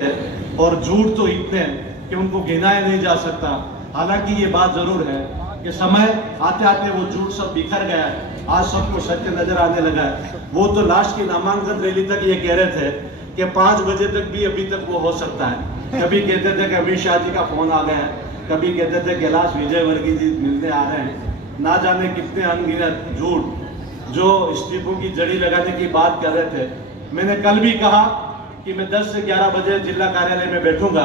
और झूठ तो इतने हैं कि उनको गिनाया नहीं जा सकता। हालांकि ये बात जरूर है कि समय आते आते वो झूठ सब बिखर गया है, आज सबको सत्य नजर आने लगा है। वो तो लास्ट की नामांकन रैली तक ये कह रहे थे कि 5 बजे तक भी अभी तक वो हो सकता है। कभी कहते थे कि अमित शाह जी का फोन आ गया है, कभी कहते थे कैलाश विजयवर्गीय जी मिलने आ रहे हैं। ना जाने कितने अनगिनत झूठ जो इस्तीफों की जड़ी लगाने की बात कर रहे थे। मैंने कल भी कहा कि मैं 10 से 11 बजे जिला कार्यालय में बैठूंगा।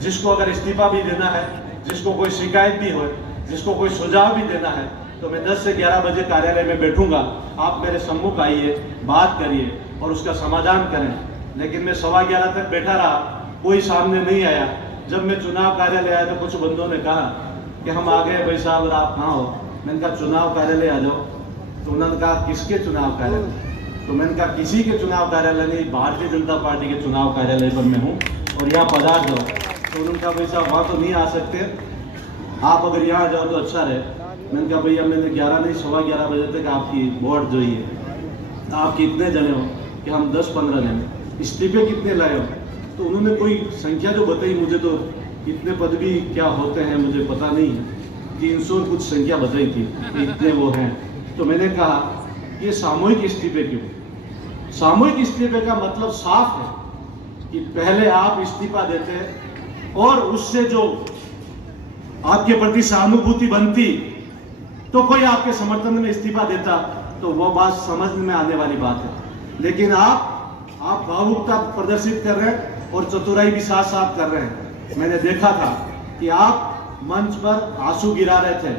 जिसको अगर इस्तीफा भी देना है, जिसको कोई शिकायत भी हो, जिसको कोई सुझाव भी देना है, तो मैं 10 से 11 बजे कार्यालय में बैठूंगा। आप मेरे सम्मुख आइए, बात करिए और उसका समाधान करें। लेकिन मैं 11:15 तक बैठा रहा, कोई सामने नहीं आया। जब मैं चुनाव कार्यालय आया तो कुछ बंदों ने कहा कि हम आ गए भाई साहब, और आप कहाँ हो? मैंने कहा चुनाव कार्यालय आ जाओ। तो उन्होंने कहा किसके चुनाव कार्यालय? तो मैंने कहा किसी के चुनाव कार्यालय नहीं, भारतीय जनता पार्टी के चुनाव कार्यालय पर मैं हूँ और यहाँ पधार जाओ। तो उन्होंने कहा भाई साहब वहाँ तो नहीं आ सकते, आप अगर यहाँ आ जाओ तो अच्छा रहे। मैंने कहा भैया मैंने 11 नहीं 11:15 बजे तक आपकी वोट जो ही है। आप कितने जने हो? कि हम 10-15 जने। इस्तीफे कितने लाए हो? तो उन्होंने कोई संख्या जो बताई, मुझे तो इतने पद भी क्या होते हैं मुझे पता नहीं है, 300 कुछ संख्या बताई थी, इतने वो हैं। तो मैंने कहा ये सामूहिक इस्तीफे क्यों? सामूहिक इस्तीफे का मतलब साफ है कि पहले आप इस्तीफा देते और उससे जो आपके प्रति सहानुभूति बनती तो कोई आपके समर्थन में इस्तीफा देता, तो वो बात समझ में आने वाली बात है। लेकिन आप भावुकता प्रदर्शित कर रहे हैं और चतुराई भी साथ साथ कर रहे हैं। मैंने देखा था कि आप मंच पर आंसू गिरा रहे थे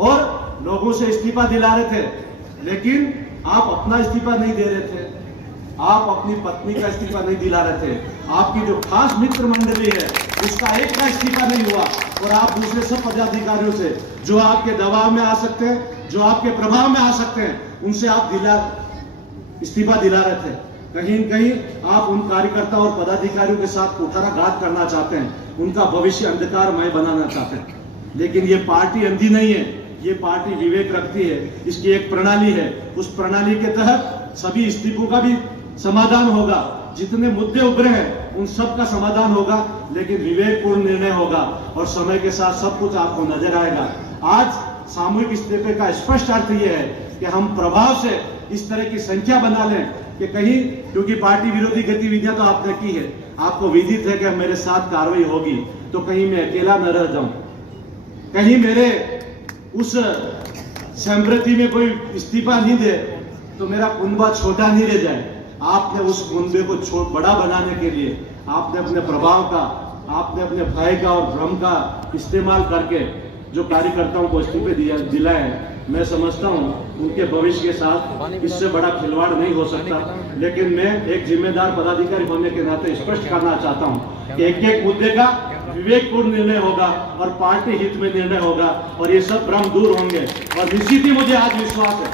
और लोगों से इस्तीफा दिला रहे थे, लेकिन आप अपना इस्तीफा नहीं दे रहे थे, आप अपनी पत्नी का इस्तीफा नहीं दिला रहे थे, आपकी जो खास मित्र मंडली है उसका एक का इस्तीफा नहीं हुआ, और आप दूसरे सब पदाधिकारियों से जो आपके दबाव में आ सकते हैं, जो आपके प्रभाव में आ सकते हैं, उनसे आप इस्तीफा दिला रहे थे। कहीं न कहीं आप उन कार्यकर्ता और पदाधिकारियों के साथ कुठाराघात करना चाहते हैं, उनका भविष्य अंधकारमय बनाना चाहते हैं। लेकिन ये पार्टी अंधी नहीं है, ये पार्टी विवेक रखती है, इसकी एक प्रणाली है। उस प्रणाली के तहत सभी इस्तीफों का भी समाधान होगा, जितने मुद्दे उभरे हैं उन सब का समाधान होगा, लेकिन विवेकपूर्ण निर्णय होगा और समय के साथ सब कुछ आपको नजर आएगा। आज सामूहिक इस्तीफे का स्पष्ट अर्थ यह है कि हम प्रभाव से इस तरह की संख्या बना लें कि कहीं, क्योंकि पार्टी विरोधी गतिविधियां तो आपने की है, आपको विदित है कि मेरे साथ कार्रवाई होगी, तो कहीं मैं अकेला न रह जाऊं, कहीं मेरे उस संप्रति में कोई इस्तीफा नहीं दे तो मेरा कुनबा छोटा नहीं रह जाए। आपने उस कुनबे को बड़ा बनाने के लिए आपने अपने प्रभाव का, आपने अपने भय का और भ्रम का इस्तेमाल करके जो कार्यकर्ताओं को इस्तीफे दिलाए हैं, मैं समझता हूं उनके भविष्य के साथ इससे बड़ा खिलवाड़ नहीं हो सकता। लेकिन मैं एक जिम्मेदार पदाधिकारी होने के नाते स्पष्ट करना चाहता हूं कि एक मुद्दे का विवेकपूर्ण निर्णय होगा और पार्टी हित में निर्णय होगा और ये सब भ्रम दूर होंगे। और निश्चित ही मुझे आज विश्वास है,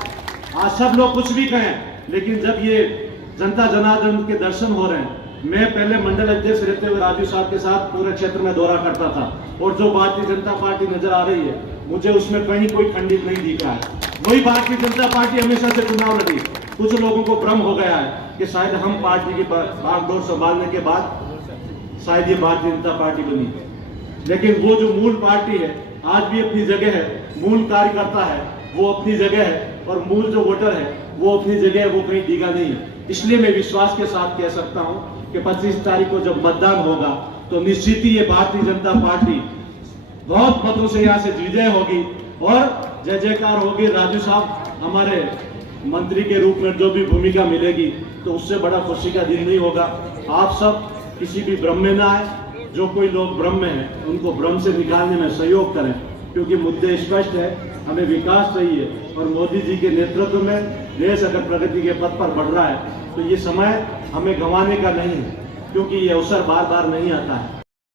आज सब लोग कुछ भी कहें, लेकिन जब ये जनता जनार्दन के दर्शन हो रहे हैं, मैं पहले मंडल अध्यक्ष रहते हुए राजू साहब के साथ पूरे क्षेत्र में दौरा करता था, और जो भारतीय जनता पार्टी नजर आ रही है मुझे उसमें कहीं कोई खंडित नहीं दिखा है। वही भारतीय जनता पार्टी हमेशा से चुनाव लड़ी। कुछ लोगों को भ्रम हो गया है कि शायद हम पार्टी की बागडोर संभालने के बाद शायद ये भारतीय जनता पार्टी बनी, लेकिन वो जो मूल पार्टी है आज भी अपनी जगह है, मूल कार्यकर्ता है वो अपनी जगह है, और मूल जो वोटर है वो अपनी जगह है, वो कहीं डिगा नहीं है। इसलिए मैं विश्वास के साथ कह सकता हूं कि 25 तारीख को जब मतदान होगा तो निश्चित ही ये भारतीय जनता पार्टी बहुत मतों से यहाँ से विजय होगी और जय जयकार होगी। राजू साहब हमारे मंत्री के रूप में जो भी भूमिका मिलेगी, तो उससे बड़ा खुशी का दिन नहीं होगा। आप सब किसी भी भ्रम में ना आए, जो कोई लोग भ्रम में हैं उनको भ्रम से निकालने में सहयोग करें, क्योंकि मुद्दे स्पष्ट है, हमें विकास चाहिए और मोदी जी के नेतृत्व में देश अगर प्रगति के पथ पर बढ़ रहा है तो ये समय हमें गंवाने का नहीं है, क्योंकि ये अवसर बार बार नहीं आता है।